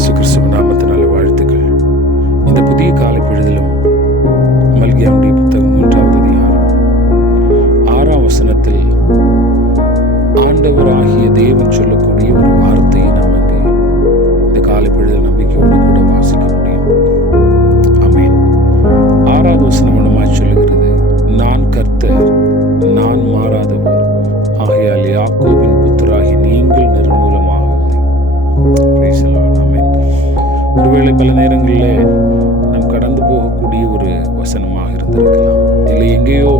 இயேசு கிறிஸ்துவ நாமத்தினால வாழ்த்துக்கள். இந்த புதிய காலை பொழுதிலும் மல்கியாவுடைய புத்தகம் மூன்றாவது அதிகாரம். ஆறாம் வசனத்தில் ஆண்டவராகிய தேவன் சொல்லக்கூடிய ஒரு வார்த்தையை நாம் அங்கே இந்த காலை பொழுதில் நம்பிக்கையோடு கூட வாசிக்க முடியும். ஆமென். ஆறாவது வசனம் என்னமாய் சொல்லுகிறது. பல நாம் கடந்து போகக்கூடிய ஒரு வசனமாக இருந்திருக்கலாம். இல்லை எங்கேயோ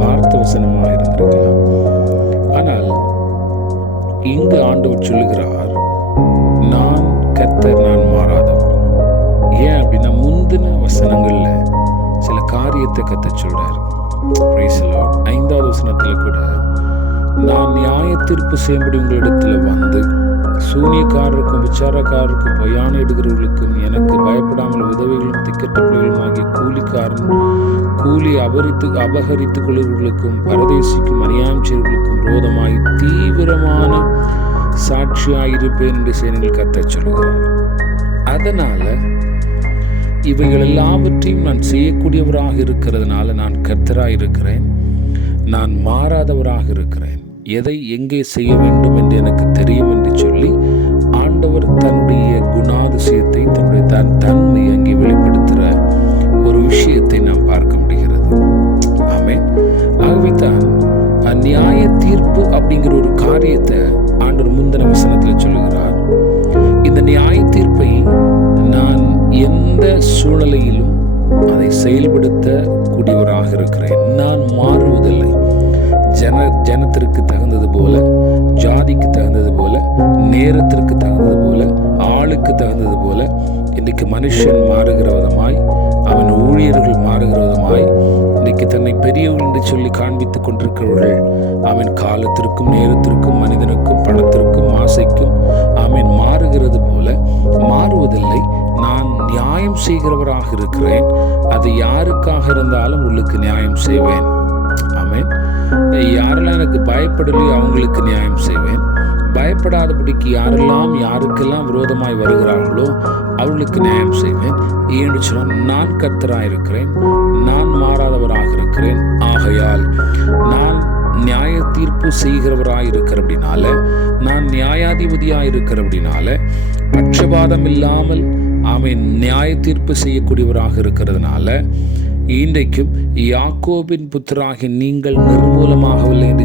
பார்த்த வசனமாக இருந்திருக்கலாம். ஆனால் இங்கு ஆண்டவர் சொல்லுகிறார் நான் கத்தர் நான் மாறாதவர். ஏன் அப்படின்னா முந்தின வசனங்களில் சில காரியத்தை கத்த சொல்றாரு. ஐந்தாவது வசனத்தில் கூட நான் நியாய தீர்ப்பு செய்யும்படி உங்களிடத்தில் வந்து சூனியக்காரருக்கும் விசாரக்காரருக்கும் பொய்யான எடுக்கிறவர்களுக்கும் எனக்கு பயப்படாமல் உதவிகளும் திக்கட்ட பிள்ளைகளும் ஆகிய கூலிக்காரன் கூலி அபரித்து அபகரித்துக் கொள்கிறவர்களுக்கும் பரதேசிக்கும் அநியாயம் செய்வர்களுக்கும் விரோதமாய் தீவிரமான சாட்சியாயிருப்பேன் என்று சேனைகள் கத்தச் சொல்கிறார் அதனால் இவைகள் எல்லாவற்றையும் நான் செய்யக்கூடியவராக இருக்கிறதுனால நான் கர்த்தராக இருக்கிறேன் நான் மாறாதவராக இருக்கிறேன். எதை எங்கே செய்ய வேண்டும் என்று எனக்கு தெரியும்? தன் தன்மை அங்கே வெளிப்படுத்துகிற ஒரு விஷயத்தை நாம் பார்க்க முடிகிறது. ஆமே ஆகவே தான் நியாய தீர்ப்பு அப்படிங்கிற ஒரு காரியத்தை ஆண்டவர் முந்தின வசனத்தில் சொல்லுகிறார். இந்த நியாய தீர்ப்பை நான் எந்த சூழ்நிலையிலும் அதை செயல்படுத்த கூடியவராக இருக்கிறேன். நான் மாறுவதில்லை. ஜன ஜனத்திற்கு தகுந்தது போல ஜாதிக்கு தகுந்தது போல நேரத்திற்கு தகுந்தது மனுஷன் மாறுகிற விதமாய் அவன் ஊழியர்கள் மாறுகிற விதமாய் இன்னைக்கு தன்னை பெரியவர்கள் என்று சொல்லி காண்பித்துக் கொண்டிருக்கிறவர்கள் அவன் காலத்திற்கும் நேரத்திற்கும் மனிதனுக்கும் பணத்திற்கும் ஆசைக்கும் அவன் மாறுகிறது போல மாறுவதில்லை. நான் நியாயம் செய்கிறவராக இருக்கிறேன். அது யாருக்காக இருந்தாலும் உங்களுக்கு நியாயம் செய்வேன். ஆமென். யாரெல்லாம் எனக்கு பயப்படலையோ அவங்களுக்கு நியாயம் செய்வேன். பயப்படாதபடிக்கு யாரெல்லாம் யாருக்கெல்லாம் விரோதமாய் வருகிறார்களோ அவர்களுக்கு நியாயம் செய்வேன். ஏன்னு சொன்னால் நான் கர்த்தராக இருக்கிறேன் நான் மாறாதவராக இருக்கிறேன் ஆகையால் நான் நியாய தீர்ப்பு செய்கிறவராக இருக்கிறபடினால நான் நியாயாதிபதியாக இருக்கிறபடினால பட்சபாதம் இல்லாமல் அவன் நியாய தீர்ப்பு செய்யக்கூடியவராக இருக்கிறதுனால இன்றைக்கும் யாக்கோபின் புத்தராகி நீங்கள் நிர்மூலமாகவில்லை என்று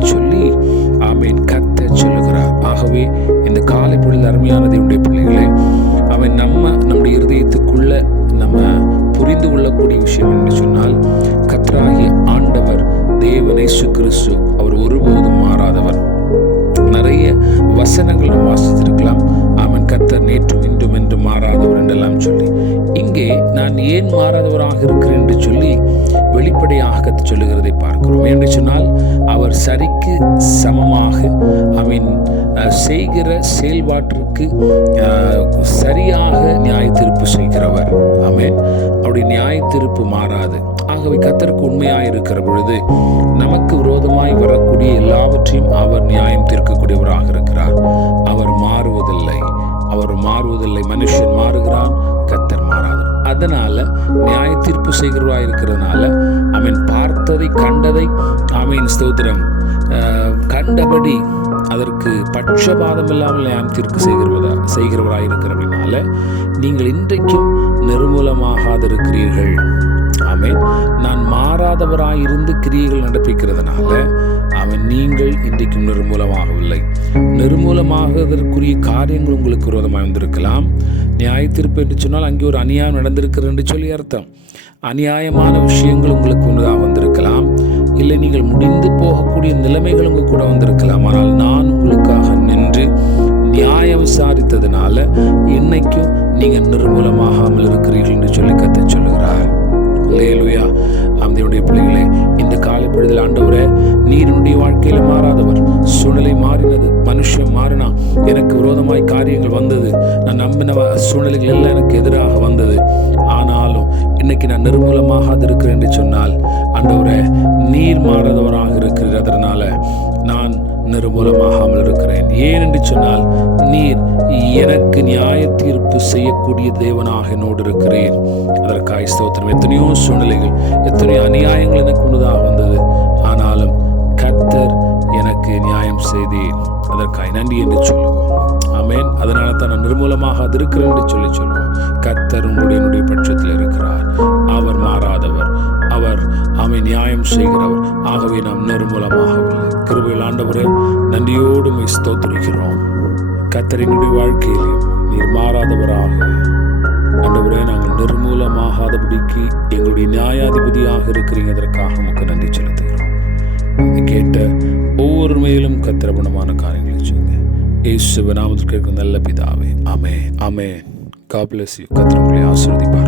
ஆகவே இந்த காலை பொழுது அருமையான தேவனுடைய பிள்ளைகளே அவன் நம்ம நம்முடைய இருதயத்துக்குள்ள நம்ம புரிந்து கொள்ளக்கூடிய விஷயம் என்று சொன்னால் கத்ராகி ஆண்டவர் தேவன் இயேசு கிறிஸ்து அவர் ஒருபோதும் மாறாதவர். நிறைய வசனங்கள் நம்ம வாசித்திருக்கலாம். அவன் கத்தர் நேற்றும் இன்றும் என்று மாறாதவர் என்றெல்லாம் சொல்லி இங்கே நான் ஏன் மாறாதவராக இருக்கிறேன் என்று சொல்லி வெளிப்படையாக கத்து சொல்லுகிறதை பார்க்கிறோம். என்று சொன்னால் அவர் சரிக்கு சமமாக அவன் செய்கிற செயல்பாட்டிற்கு சரியாக நியாய தீர்ப்பு செய்கிறவர். ஆமேன். அப்படி நியாய தீர்ப்பு மாறாது. ஆகவே கத்தருக்கு உண்மையாக இருக்கிற பொழுது நமக்கு விரோதமாய் வரக்கூடிய எல்லாவற்றையும் அவர் நியாயம் தீர்க்கக்கூடியவராக இருக்கிறார். அவர் மாறுவதில்லை. அவர் மாறுவதில்லை. மனுஷன் மாறுகிறான் கத்தர் மாறாது. அதனால நியாய தீர்ப்பு செய்கிறவராக இருக்கிறதுனால அவன் பார்த்ததை கண்டதை அவன் ஸ்தோத்திரம். கண்டபடி அதற்கு பட்சபாதம் இல்லாமல் நியாயம் தீர்ப்பு செய்கிறவதா செய்கிறவராக இருக்கிறபடினால நீங்கள் இன்றைக்கும் நிர்மூலமாகாதிருக்கிறீர்கள். ஆமேன். நான் மாறாதவராக இருந்து கிரியைகள் நடப்பிக்கிறதுனால அவன் நீங்கள் இன்றைக்கும் நிர்மூலமாகவில்லை. நிர்மூலமாகுவதற்குரிய காரியங்கள் உங்களுக்கு விரோதமாக வந்திருக்கலாம். நியாய என்று சொன்னால் அங்கே ஒரு அநியாயம் நடந்திருக்கிறது என்று சொல்லி அர்த்தம். அநியாயமான விஷயங்கள் உங்களுக்கு ஒன்றுதான் வந்திருக்கலாம். இல்லை நீங்கள் முடிந்து போகக்கூடிய நிலைமைகள் உங்கள் கூட வந்திருக்கலாம். ஆனால் நான் உங்களுக்காக நின்று நியாயம் விசாரித்ததுனால இன்னைக்கும் நீங்கள் நிர்மூலமாகாமல் இருக்கிறீர்கள். எனக்கு காரியங்கள் வந்தது. நான் நம்பின சூழ்நிலைகள் எல்லாம் எனக்கு எதிராக வந்தது. ஆனாலும் இன்னைக்கு நான் நிர்மூலமாக அது இருக்கிறேன் என்று சொன்னால் ஆண்டவரே நீர் மாறாதவராக இருக்கிறது அதனால் நான் நிர்மூலமாகாமல் இருக்கிறேன். ஏன் என்று சொன்னால் நீர் எனக்கு நியாய தீர்ப்பு செய்யக்கூடிய தேவனாக என்னோடு இருக்கிறேன் அதற்காக ஸ்தோத்திரம். எத்தனையோ சூழ்நிலைகள் எத்தனையோ அநியாயங்கள் எனக்கு உண்டுதாக வந்தது. ஆனாலும் கர்த்தர் எனக்கு நியாயம் செய்தேன் அதற்காக நன்றி என்று சொல்லுவோம். ஆமேன். அதனால தான் நான் நிர்மூலமாக அது இருக்கிறேன் என்று சொல்லி சொல்லுவோம் கர்த்தர் உங்களுடைய என்னுடைய பட்சத்தில் இருக்கிறார். அவர் மாறாதவர். அவர் ஆமை நியாயம் செய்கிறவர். ஆகவே நாம் நிர்மூலமாகவில்லை கிருபையில் ஆண்டவரே நன்றியோடு மை ஸ்தோத்திரிக்கிறோம். கத்தரினுடைய வாழ்க்கையில் நீர் மாறாதவராக. ஆண்டவரே நாங்கள் நிர்மூலமாகாதபடிக்கு எங்களுடைய நியாயாதிபதியாக இருக்கிறீங்க. அதற்காக உமக்கு நன்றி செலுத்துகிறோம். கேட்ட ஒவ்வொரு மேலும் கத்திரபணமான காரியங்களை செய்யும் இயேசு நாமத்தில் கேட்கும் நல்ல பிதாவே. அமே அமே காப்லஸ் கத்திரங்களை ஆசிர்வதிப்பார்